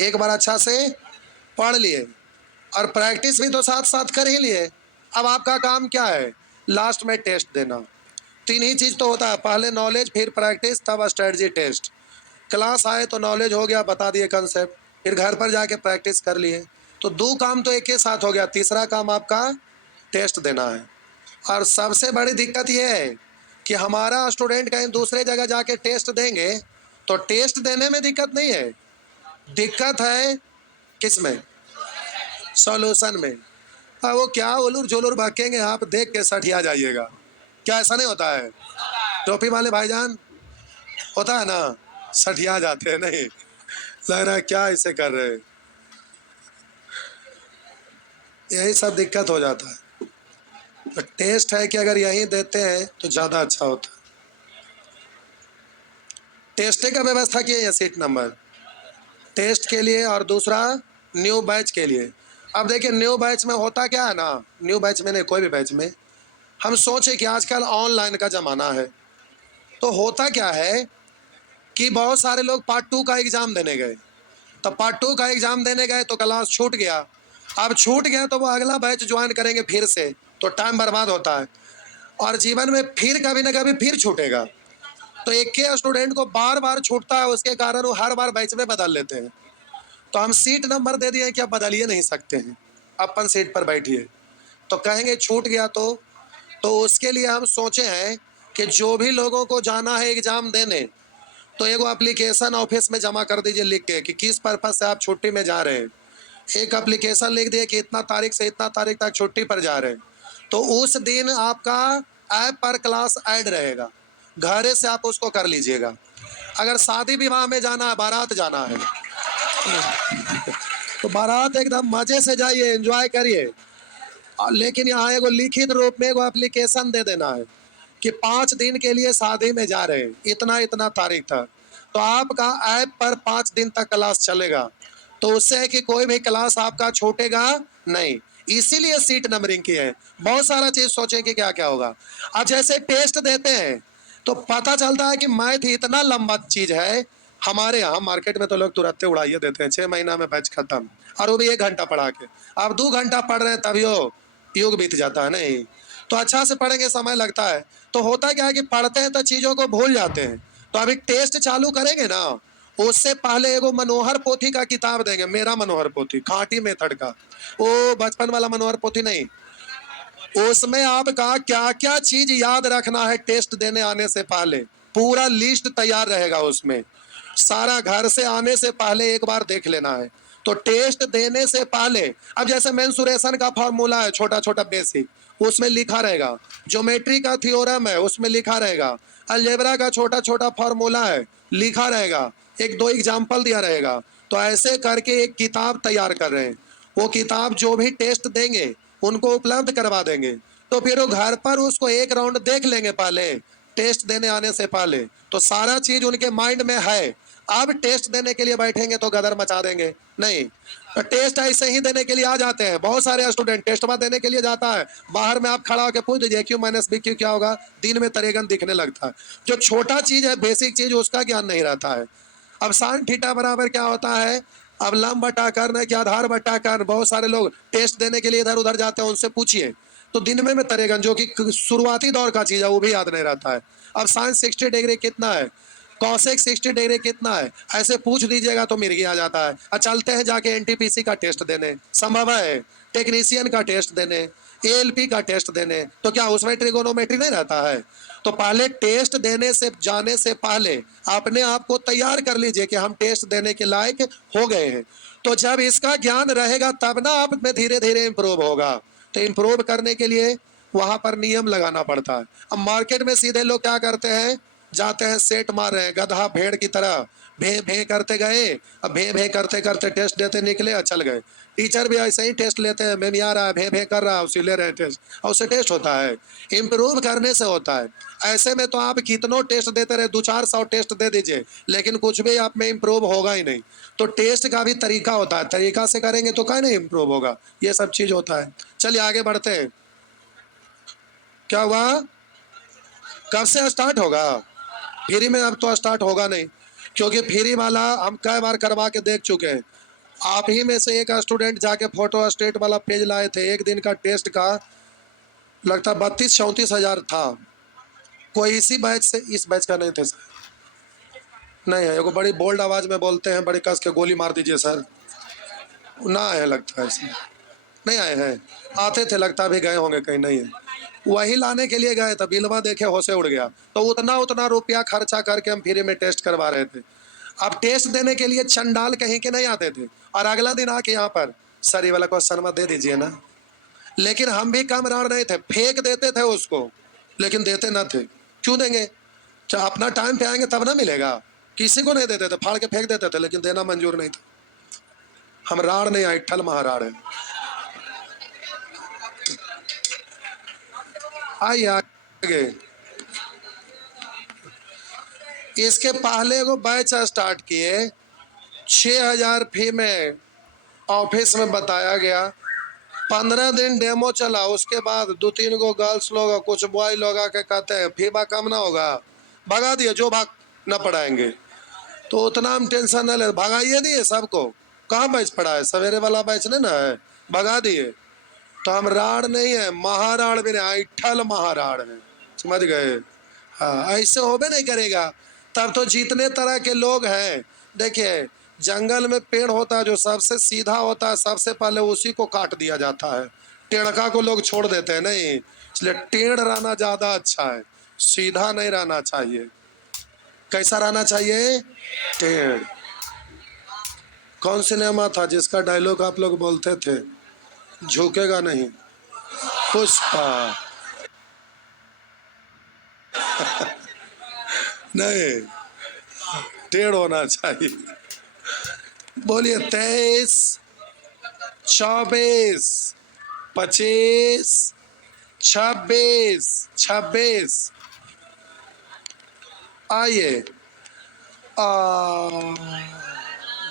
एक बार अच्छा से पढ़ लिए और प्रैक्टिस भी तो साथ साथ कर ही लिए। अब आपका काम क्या है? लास्ट में टेस्ट देना। तीन ही चीज़ तो होता है, पहले नॉलेज, फिर प्रैक्टिस, तब स्ट्रेटजी टेस्ट। क्लास आए तो नॉलेज हो गया, बता दिए कंसेप्ट, फिर घर पर जाके प्रैक्टिस कर लिए, तो दो काम तो एक ही साथ हो गया। तीसरा काम आपका टेस्ट देना है। और सबसे बड़ी दिक्कत ये है कि हमारा स्टूडेंट कहीं दूसरे जगह जाके टेस्ट देंगे तो टेस्ट देने में दिक्कत नहीं है, दिक्कत है किस में? सॉल्यूशन में। वो क्या उलूर झोलूर भागेंगे, आप देख के सठिया जाइएगा। क्या ऐसा नहीं होता है? टोपी वाले भाईजान, होता है ना, सठिया जाते हैं, नहीं लग रहा है क्या ऐसे कर रहे हैं। यही सब दिक्कत हो जाता है। तो टेस्ट है कि अगर यही देते हैं तो ज़्यादा अच्छा होता है। टेस्ट का व्यवस्था किए या सीट नंबर टेस्ट के लिए, और दूसरा न्यू बैच के लिए। अब देखिए न्यू बैच में होता क्या है ना, न्यू बैच में नहीं, कोई भी बैच में हम सोचे कि आजकल ऑनलाइन का ज़माना है, तो होता क्या है कि बहुत सारे लोग पार्ट 2 का एग्ज़ाम देने गए। तो पार्ट 2 का एग्ज़ाम देने गए तो क्लास छूट गया। अब छूट गया तो वो अगला बैच ज्वाइन करेंगे फिर से, तो टाइम बर्बाद होता है और जीवन में फिर कभी ना कभी फिर छूटेगा। तो एक के स्टूडेंट को बार बार छूटता है, उसके कारण वो हर बार बैच में बदल लेते हैं। तो हम सीट नंबर दे दिए कि आप बदलिए नहीं सकते हैं, अपन सीट पर बैठिए। तो कहेंगे छूट गया तो उसके लिए हम सोचे हैं कि जो भी लोगों को जाना है एग्ज़ाम देने, तो एगो एप्लीकेशन ऑफिस में जमा कर दीजिए लिख के कि किस पर्पज़ से आप छुट्टी में जा रहे हैं। एक एप्लीकेशन लिख दिए कि इतना तारीख से इतना तारीख तक छुट्टी पर जा रहे हैं, तो उस दिन आपका ऐप पर क्लास ऐड रहेगा, घर से आप उसको कर लीजिएगा। अगर शादी विवाह में जाना है, बारात जाना है, तो बारात एकदम मज़े से जाइए, एंजॉय करिए। लेकिन यहाँ एगो लिखित रूप में एगो एप्लीकेशन दे देना है कि 5 दिन के लिए शादी में जा रहे हैं, इतना इतना तारीख तक, तो आपका ऐप पर 5 दिन तक क्लास चलेगा। तो उससे है कि कोई भी क्लास आपका छूटेगा नहीं, इसीलिए सीट नंबरिंग की है। बहुत सारा चीज़ सोचें कि क्या क्या होगा। अब जैसे टेस्ट देते हैं तो पता चलता है कि मैथ इतना लंबा चीज़ है। हमारे यहाँ मार्केट में तो लोग तुरंत उड़ाइए देते हैं, 6 महीना में बैच खत्म, और वो भी 1 घंटा पढ़ा के। आप 2 घंटा पढ़ रहे हैं तभी वो युग बीत जाता है। नहीं तो अच्छा से पढ़ेंगे, समय लगता है। तो होता क्या है कि पढ़ते हैं तो चीज़ों को भूल जाते हैं। तो अभी टेस्ट चालू करेंगे ना, उससे पहले एगो मनोहर पोथी का किताब देंगे, मेरा मनोहर पोथी, खाटी मेथड का, वो बचपन वाला मनोहर पोथी नहीं। उसमें आपका क्या क्या चीज याद रखना है टेस्ट देने आने से पहले, पूरा लिस्ट तैयार रहेगा उसमें। सारा घर से आने से पहले एक बार देख लेना है। तो टेस्ट देने से पहले, अब जैसे मेंसुरेशन का फार्मूला है छोटा छोटा बेसिक, उसमें लिखा रहेगा। ज्योमेट्री का थ्योरम है, उसमें लिखा रहेगा। अलजेब्रा का छोटा छोटा फार्मूला है, लिखा रहेगा। एक दो एग्जाम्पल दिया रहेगा। तो ऐसे करके एक किताब तैयार कर रहे हैं। वो किताब जो भी टेस्ट देंगे उनको उपलब्ध करवा देंगे। तो फिर वो घर पर उसको एक राउंड देख लेंगे पहले, टेस्ट देने आने से पहले, तो सारा चीज उनके माइंड में है। अब टेस्ट देने के लिए बैठेंगे तो गदर मचा देंगे। नहीं, तो टेस्ट ऐसे ही देने के लिए आ जाते हैं। बहुत सारे स्टूडेंट टेस्ट बाद देने के लिए जाता है, बाहर में आप खड़ा होकर पूछ दीजिए क्यू माइनस बी क्यू क्या होगा, दिन में तरेगन दिखने लगता है। जो छोटा चीज है, बेसिक चीज, उसका ज्ञान नहीं रहता है। अब साइन थीटा बराबर क्या होता है, अब लंब बटा कर्न क्या आधार बटा कर्न, बहुत सारे लोग टेस्ट देने के लिए इधर उधर जाते हैं, उनसे पूछिए तो दिन में तरेगन, जो कि शुरुआती दौर का चीज है, वो भी याद नहीं रहता है। अब साइन 60 डिग्री कितना है, कॉसेक 60 डिग्री कितना है, ऐसे पूछ दीजिएगा तो मिर्गी आ जाता है। और चलते हैं जाके एनटीपीसी का टेस्ट देने, संभव है टेक्नीशियन का टेस्ट देने, एएलपी का टेस्ट देने, तो क्या उसमें ट्रिगोनोमेट्री नहीं रहता है? तो पहले टेस्ट देने से जाने से पहले अपने आप को तैयार कर लीजिए कि हम टेस्ट देने के लायक हो गए हैं। तो जब इसका ज्ञान रहेगा तब ना आप में धीरे धीरे इंप्रूव होगा। तो इंप्रूव करने के लिए वहां पर नियम लगाना पड़ता है। अब मार्केट में सीधे लोग क्या करते हैं, जाते हैं सेट मार रहे हैं गधा भेड़ की तरह, भे भे करते गए, अब भे भे करते करते टेस्ट देते निकले और चल गए। टीचर भी ऐसे ही टेस्ट लेते हैं, मैम आ रहा है, भे भे कर रहा है, उसे ले रहे हैं टेस्ट, और उससे टेस्ट होता है। इम्प्रूव करने से होता है। ऐसे में तो आप कितनों टेस्ट देते रहे, 200-400 टेस्ट दे दीजिए, लेकिन कुछ भी आप में इम्प्रूव होगा ही नहीं। तो टेस्ट का भी तरीका होता है, तरीका से करेंगे तो क्या नहीं इम्प्रूव होगा। ये सब चीज होता है। चलिए आगे बढ़ते हैं। क्या हुआ, कब से स्टार्ट होगा? फ्री में अब तो स्टार्ट होगा नहीं, क्योंकि फ्री वाला हम कई बार करवा के देख चुके हैं। आप ही में से एक स्टूडेंट जाके फोटो स्टेट वाला पेज लाए थे, एक दिन का टेस्ट का लगता 32-34 हजार था। कोई इसी बैच से, इस बैच का नहीं थे सर? नहीं है, एगो बड़ी बोल्ड आवाज में बोलते हैं, बड़ी कस के गोली मार दीजिए सर। ना आए लगता है इसमें, नहीं आए हैं, आते थे लगता भी गए होंगे कहीं, नहीं है। वही लाने के लिए गए थे, बिलवा देखे होशे उड़ गया। तो उतना उतना रुपया खर्चा करके हम फ्री में टेस्ट करवा रहे थे। अब टेस्ट देने के लिए चंडाल कहीं के नहीं आते थे, और अगला दिन आके यहाँ पर सर ये वाला क्वेश्चन मत दे दीजिए ना। लेकिन हम भी कम राड़ नहीं थे, फेंक देते थे उसको, लेकिन देते ना थे। क्यों देंगे? चाहे अपना टाइम पे आएंगे तब ना मिलेगा। किसी को नहीं देते थे, फाड़ के फेंक देते थे, लेकिन देना मंजूर नहीं था। हम राड़ नहीं आए, ठल महाराड़ है। आइए आगे। इसके पहले को बैच स्टार्ट किए, 6,000 फी में ऑफिस में बताया गया। 15 दिन डेमो चला, उसके बाद 2-3 गो गर्ल्स लोग कुछ बॉय लोग आके कहते हैं फीबा कम ना होगा, भगा दिए, जो भाग न पढ़ाएंगे। तो उतना हम टेंशन न ले, भगाइए दिए सबको। कहाँ बैच पढ़ा है, सवेरे वाला बैच नहीं ना है, भगा दिए। तो हम राड़ नहीं है, महाराड़ भी नहीं, ऐठल महाराड़ है, समझ गए? हाँ, ऐसे होबे नहीं करेगा। तब तो जितने तरह के लोग हैं, देखिए जंगल में पेड़ होता है जो सबसे सीधा होता है, सबसे पहले उसी को काट दिया जाता है। टेढ़का को लोग छोड़ देते हैं, नहीं, इसलिए टेढ़ रहना ज्यादा अच्छा है, सीधा नहीं रहना चाहिए। कैसा रहना चाहिए? टेढ़। कौन सिनेमा था जिसका डायलॉग आप लोग बोलते थे, झुकेगा नहीं? पुष्पा। नहीं, टेढ़ होना चाहिए। बोलिए 23, 24, 25, 26, 26। आइए आ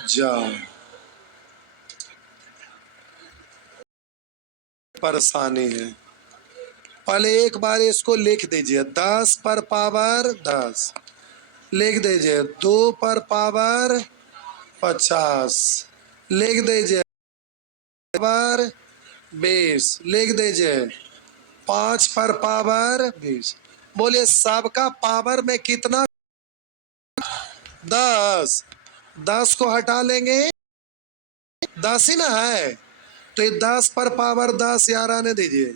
जाओ। परेशानी है, पहले एक बार इसको लिख दीजिए, 10 पर पावर 10 लिख दीजिए, 2 पर पावर 50 लिख दीजिए, पावर 20 लिख दीजिए, 5 पर पावर 20। बोलिए सबका पावर में कितना? 10। 10 को हटा लेंगे, 10 ही ना है, तो ये 10 पर पावर 10 यार आने दीजिए।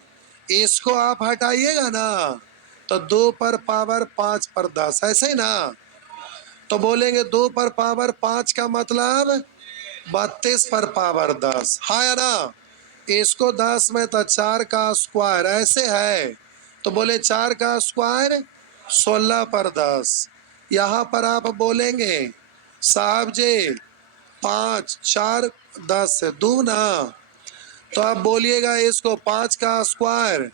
इसको आप हटाइएगा ना, तो 2 पर पावर 5 पर 10, ऐसे ही ना? तो बोलेंगे 2 पर पावर 5 का मतलब 32 पर पावर 10, हाँ या ना? इसको 10 में तो 4 का स्क्वायर ऐसे है, तो बोले 4 का स्क्वायर 16 पर 10। यहाँ पर आप बोलेंगे साहब जी 5 4 10 से 2 ना, तो आप बोलिएगा इसको 5 का स्क्वायर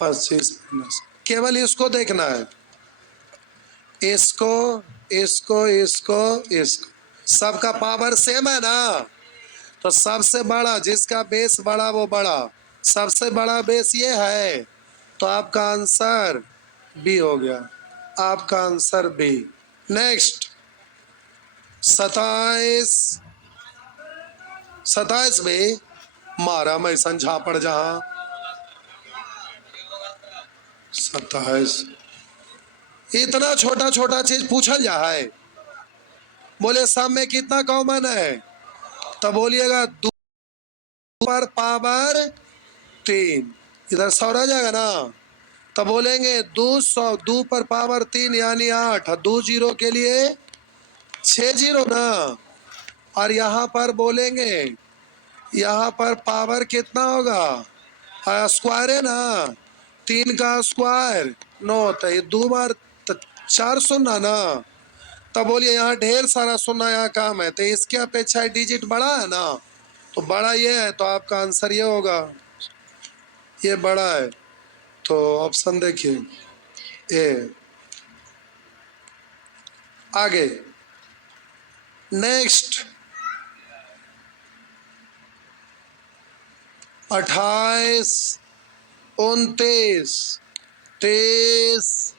25, केवल इसको देखना है, इसको इसको इसको इसको, सबका पावर सेम है ना? तो सबसे बड़ा जिसका बेस बड़ा वो बड़ा, सबसे बड़ा बेस ये है, तो आपका आंसर बी हो गया, आपका आंसर बी। नेक्स्ट 27, 27 में मारा मैं संझा पड़ जहां 27, इतना छोटा छोटा चीज पूछल जा है। बोले सब में कितना कॉमन है, तो बोलिएगा 2 पर पावर 3, इधर 100 रह जाएगा ना, तो बोलेंगे 200, 2 पर पावर 3 यानी 8, 2 जीरो के लिए 6 जीरो ना। और यहाँ पर बोलेंगे, यहाँ पर पावर कितना होगा, स्क्वायर है ना, 3 का स्क्वायर 9, तो ये 2 बार 4 सुना ना। तब बोलिए यहाँ ढेर सारा सुना यहाँ काम है, तो इसके अपेक्षा डिजिट बड़ा है ना, तो बड़ा ये है, तो आपका आंसर ये होगा, ये बड़ा है। तो ऑप्शन देखिए ए। आगे नेक्स्ट 28, 29, 23,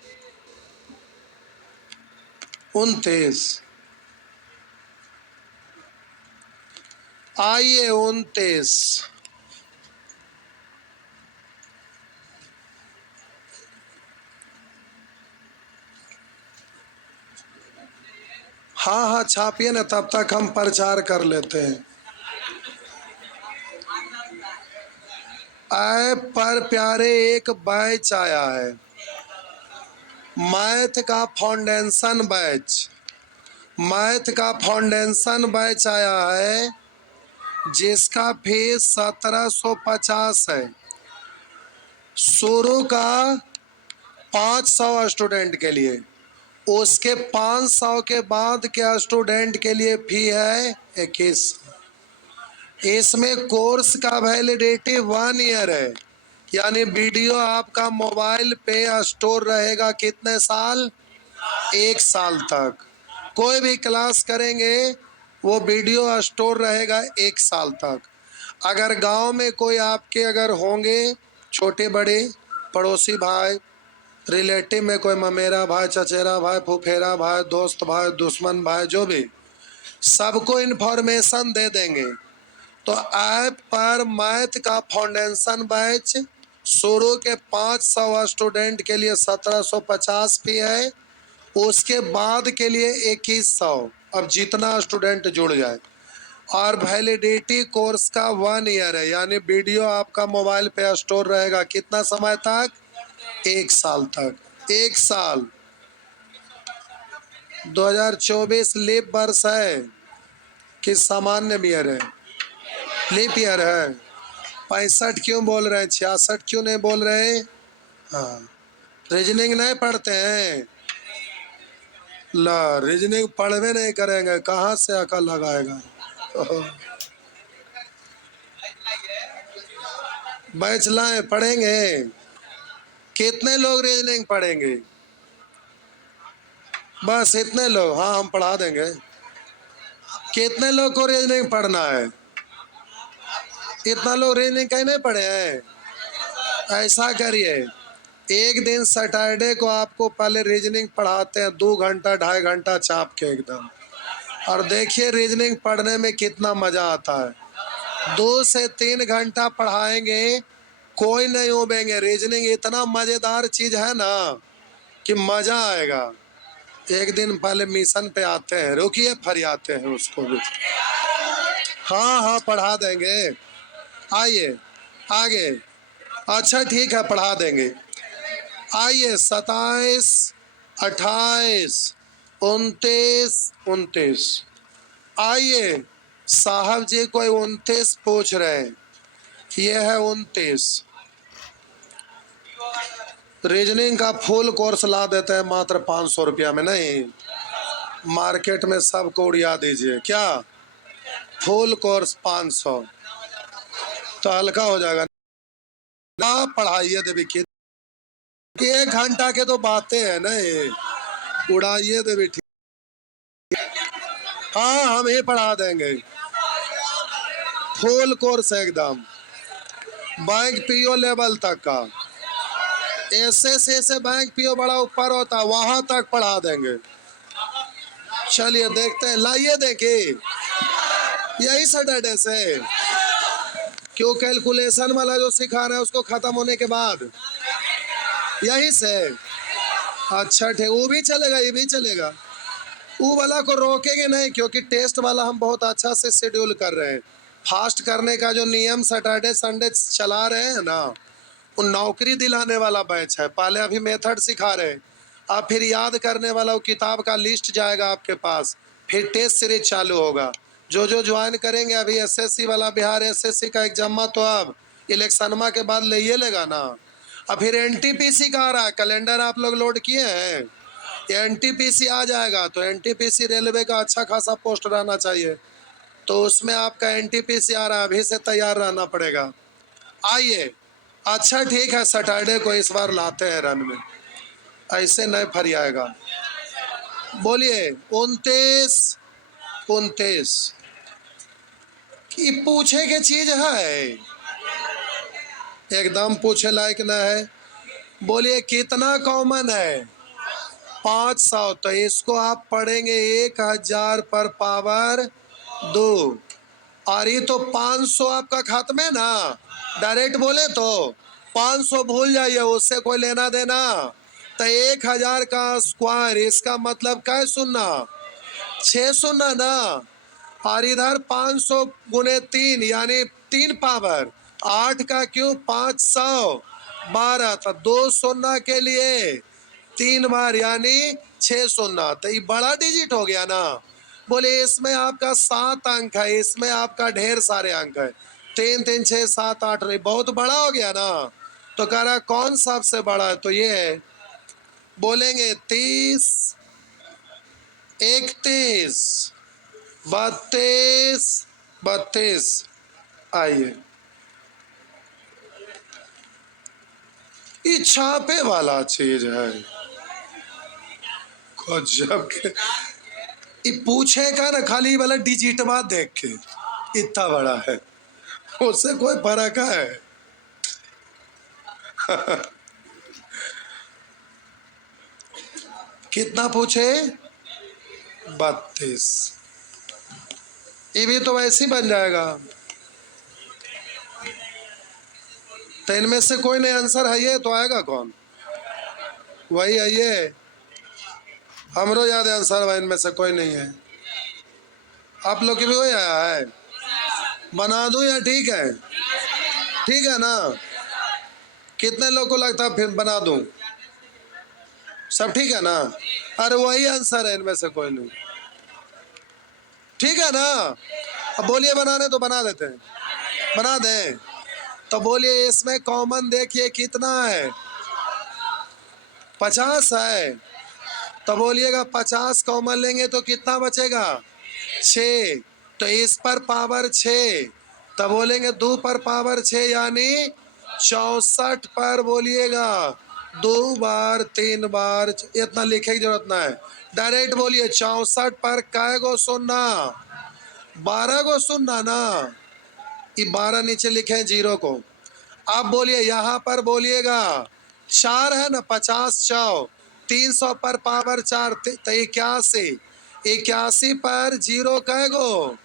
29। आइए 29। हाँ हाँ छापिए ना, तब तक हम प्रचार कर लेते हैं। ऐप पर प्यारे एक बैच आया है, मैथ का फाउंडेशन बैच, मैथ का फाउंडेशन बैच आया है, जिसका फीस 1750 है। शुरू का 500 स्टूडेंट के लिए, उसके 500 के बाद के स्टूडेंट के लिए फी है 21। इसमें कोर्स का वैलिडिटी 1 ईयर है, यानी वीडियो आपका मोबाइल पे स्टोर रहेगा कितने साल, 1 साल तक। कोई भी क्लास करेंगे वो वीडियो स्टोर रहेगा 1 साल तक। अगर गांव में कोई आपके अगर होंगे छोटे बड़े पड़ोसी भाई, रिलेटिव में कोई ममेरा भाई, चचेरा भाई, फुफेरा भाई, दोस्त भाई, दुश्मन भाई, जो भी, सबको इन्फॉर्मेशन दे देंगे। तो ऐप पर मैथ का फाउंडेशन बैच शुरू के 500 स्टूडेंट के लिए 1750 फी है, उसके बाद के लिए 2100, अब जितना स्टूडेंट जुड़ जाए। और वैलिडिटी कोर्स का 1 ईयर है, यानी वीडियो आपका मोबाइल पे स्टोर रहेगा कितना समय तक, 1 साल तक। 1 साल। 2024 लीप वर्ष है कि सामान्य ईयर है, लीप ईयर है। 65 क्यों बोल रहे हैं, 66 क्यों नहीं बोल रहे। हाँ रीजनिंग नहीं पढ़ते हैं, ला रीजनिंग पढ़वे नहीं करेंगे, कहाँ से अकल लगाएगा। बैच लाए पढ़ेंगे, कितने लोग रीजनिंग पढ़ेंगे, बस इतने लोग, हाँ हम पढ़ा देंगे। कितने लोग को रीजनिंग पढ़ना है, इतना लोग रीजनिंग कहीं नहीं पढ़े हैं। ऐसा करिए, एक दिन सैटरडे को आपको पहले रीजनिंग पढ़ाते हैं, 2 घंटा 2.5 घंटा चाप के एकदम, और देखिए रीजनिंग पढ़ने में कितना मजा आता है। 2 से 3 घंटा पढ़ाएंगे, कोई नहीं उबेंगे। रीजनिंग इतना मजेदार चीज है ना कि मजा आएगा। एक दिन पहले मिशन पे आते हैं, रुकिए फरियाते हैं उसको भी। हाँ हाँ पढ़ा देंगे, आइए आगे। अच्छा ठीक है पढ़ा देंगे। आइए 27, 28, 29, 29। आइए साहब जी कोई 29 पूछ रहे हैं, ये है 29। रीजनिंग का फुल कोर्स ला देते हैं मात्र 500 रुपया में, नहीं मार्केट में सबको उड़िया दीजिए। क्या फुल कोर्स 500, तो हल्का हो जाएगा ना, पढ़ाइए देवी कि 1 घंटा के तो बातें हैं ना, उड़ाइए देवी ठीक। हाँ हम ही पढ़ा देंगे, फुल कोर्स एकदम, बैंक पीओ लेवल तक का। ऐसे बैंक पीओ बड़ा ऊपर होता है, वहां तक पढ़ा देंगे। चलिए देखते हैं, लाइए देखिए यही सैटरडे से, क्यों कैलकुलेशन वाला जो सिखा रहे हैं उसको खत्म होने के बाद यही से। अच्छा ठीक, वो भी चलेगा ये भी चलेगा, वो वाला को रोकेंगे नहीं, क्योंकि टेस्ट वाला हम बहुत अच्छा से शेड्यूल कर रहे हैं। फास्ट करने का जो नियम सैटरडे संडे चला रहे हैं ना, उन नौकरी दिलाने वाला बैच है। पहले अभी मेथड सिखा रहे, अब फिर याद करने वाला वो किताब का लिस्ट जाएगा आपके पास, फिर टेस्ट सीरीज चालू होगा। जो जो ज्वाइन करेंगे अभी एसएससी वाला, बिहार एसएससी का एग्जाम तो अब इलेक्शनमा के बाद ले ही लेगा ना। अब फिर एनटीपीसी का आ रहा है, कैलेंडर आप लोग लोड किए हैं, एनटीपीसी आ जाएगा। तो एनटीपीसी रेलवे का अच्छा खासा पोस्ट रहना चाहिए, तो उसमें आपका एनटीपीसी आ रहा है, अभी से तैयार रहना पड़ेगा। आइए, अच्छा ठीक है, सैटरडे को इस बार लाते हैं रन में, ऐसे नहीं फरियाएगा। बोलिए 29 29 की पूछे के चीज है, एकदम पूछे लायक न है। बोलिए कितना कॉमन है? 500। तो इसको आप पढ़ेंगे 1000 पर पावर 2, और ये तो 500 आपका खत्म है ना, डायरेक्ट बोले तो 500 भूल जाइए, उससे कोई लेना देना। तो 1000 का स्क्वायर, इसका मतलब क्या है, सुनना 6 सुनना ना, और इधर 500 गुने 3 यानी 3 पावर 8 का क्यूब 512, तो 2 सुन्ना के लिए 3 बार यानी 6 सुन्ना, तो ये बड़ा डिजिट हो गया ना। बोले इसमें आपका 7 अंक है, इसमें आपका ढेर सारे अंक है, 3 3 6 7 8, नहीं बहुत बड़ा हो गया ना। तो कह रहा कौन सबसे बड़ा है, तो ये है। बोलेंगे 30 31 32 32। आइए, ये छापे वाला चीज है, गजब के। ये पूछेगा ना खाली वाला डिजिटवा देख के, इतना बड़ा है, उससे कोई फर्क है? कितना पूछे? 32। ये भी तो वैसे ही बन जाएगा। तो इनमें से कोई नहीं आंसर है, ये तो आएगा कौन? वही है ये, हमरो याद है आंसर, वही इनमें से कोई नहीं है। आप लोग की भी वही आया है, बना दूं या ठीक है? ठीक है ना? कितने लोग को लगता है फिर बना दूं? सब ठीक है ना? अरे वही आंसर है, इनमें से कोई नहीं। ठीक है ना? अब बोलिए बनाने तो बना देते हैं, बना दें। तो बोलिए इसमें कॉमन देखिए कितना है, 50 है। तो बोलिएगा 50 कॉमन लेंगे तो कितना बचेगा? 6। तो इस पर पावर 6, तो बोलेंगे 2 पर पावर 6 यानी 64 पर बोलिएगा 2 बार 3 बार, इतना लिखे की जरूरत ना है, डायरेक्ट बोलिए 64 पर कै गो सुनना? 12 गो सुनना ना। ये 12 नीचे लिखे जीरो को। अब बोलिए यहाँ पर बोलिएगा 4 है ना, 50 4, 300 पर पावर 4 तो 81, 81 पर जीरो कै गो?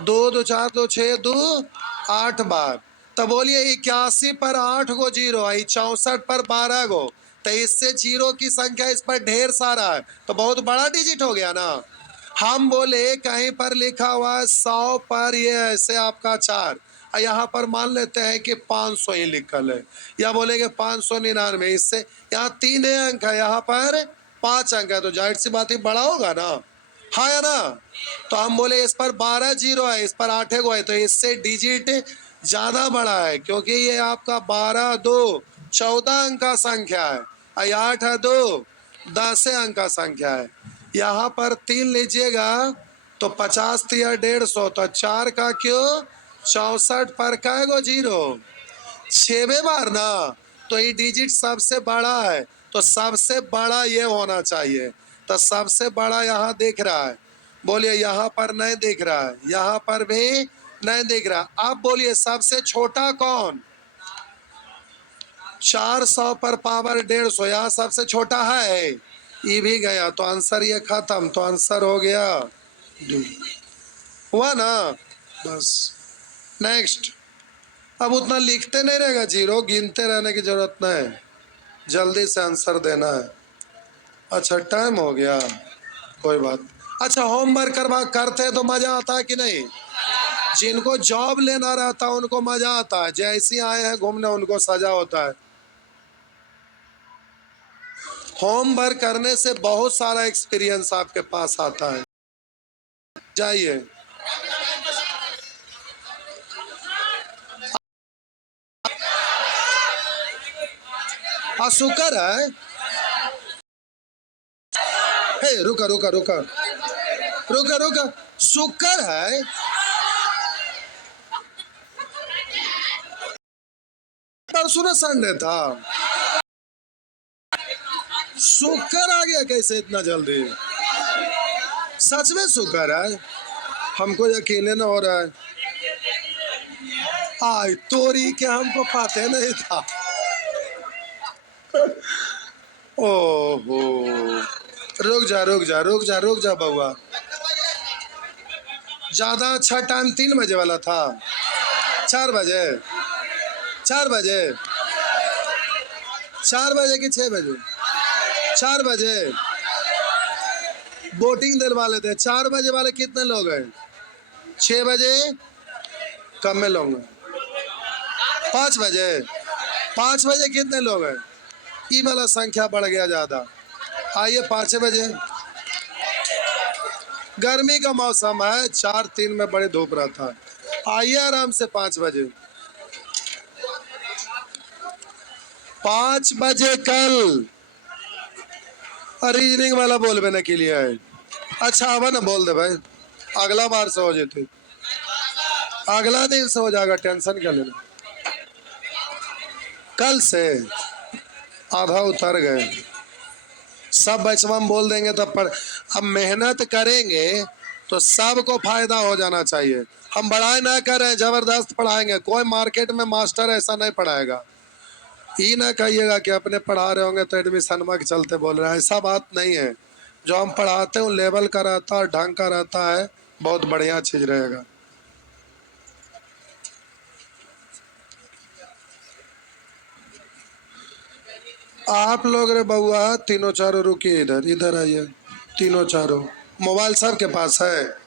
2 2 4 2 6 2 8 बार। तो बोलिए 81 पर 8 गो जीरो, 64 पर 12 गो, तो इससे जीरो की संख्या इस पर ढेर सारा है, तो बहुत बड़ा डिजिट हो गया ना। हम बोले कहीं पर लिखा हुआ है 100 पर ये ऐसे आपका 4, यहाँ पर मान लेते हैं कि 500 ही लिखल है, या बोलेंगे 599, इससे यहाँ 3 अंक है, यहाँ पर 5 अंक है, तो जाहिर सी बात ही बड़ा होगा ना, हाँ या ना? तो हम बोले इस पर 12 जीरो है, इस पर 8 गो है, तो इससे डिजिट ज्यादा बड़ा है, क्योंकि ये आपका 12 2 14 अंक का संख्या है, 8 है 2 10 अंक का संख्या है। यहाँ पर 3 लीजिएगा तो 50 या 150, तो 4 का क्यों 64 पर कै गो जीरो? 6 बार ना। तो ये डिजिट सबसे बड़ा है, तो सबसे बड़ा ये होना चाहिए, तो सबसे बड़ा यहाँ दिख रहा है। बोलिए यहाँ पर नहीं दिख रहा है, यहाँ पर भी नहीं दिख रहा। अब बोलिए सबसे छोटा कौन? 400 पर पावर 150, यहाँ सबसे छोटा है, ये भी गया, तो आंसर ये खत्म, तो आंसर हो गया हुआ ना, बस। नेक्स्ट। अब उतना लिखते नहीं रहेगा, जीरो गिनते रहने की जरूरत नहीं, जल्दी से आंसर देना है। अच्छा टाइम हो गया, कोई बात। अच्छा होमवर्क करवा करते तो मजा आता है कि नहीं? जिनको जॉब लेना रहता है उनको मजा आता है, जैसे आए हैं घूमने उनको सजा होता है। होम वर्क करने से बहुत सारा एक्सपीरियंस आपके पास आता है। जाइए, शुक्र है। हे रुका रुका रुका रुका रुका, शुक्र है परसों ना संडे था। शुक्र आ गया कैसे इतना जल्दी? सच में शुक्र है, हमको यकीन न हो रहा है। आई तोरी के हमको पता नहीं था। ओहो, रुक जा रुक जा रुक जा रुक जा बउआ, ज्यादा अच्छा टाइम 3 बजे वाला था। 4 बजे, 4 बजे, 4 बजे कि 6 बजे? 4 बजे बोटिंग देने वाले थे। 4 बजे वाले कितने लोग हैं? 6 बजे कम में लोग हैं। 5 बजे, 5 बजे कितने लोग हैं? ये वाला संख्या बढ़ गया ज्यादा। आइए 5 बजे, गर्मी का मौसम है, 4-3 में बड़े धूप रहता है। आइए आराम से 5 बजे। 5 बजे कल रीजनिंग वाला बोलने के लिए है। अच्छा आवा ना, बोल दे भाई, अगला बार से हो जाते, अगला दिन से हो जाएगा, टेंशन क्या लेना। कल से आधा उतर गए, सब बचवा में बोल देंगे तब पर। अब मेहनत करेंगे तो सबको फायदा हो जाना चाहिए। हम पढ़ाई ना करें, जबरदस्त पढ़ाएंगे। कोई मार्केट में मास्टर ऐसा नहीं पढ़ाएगा। ये ना कहिएगा कि अपने पढ़ा रहे होंगे तो एडमिशन के चलते बोल रहे हैं, ऐसा बात नहीं है। जो हम पढ़ाते हैं लेवल का रहता है, ढंग का रहता है, बहुत बढ़िया चीज रहेगा। आप लोग रे बउआ तीनों चारों रुकिए, इधर इधर आइए। तीनों चारों मोबाइल सबके पास है?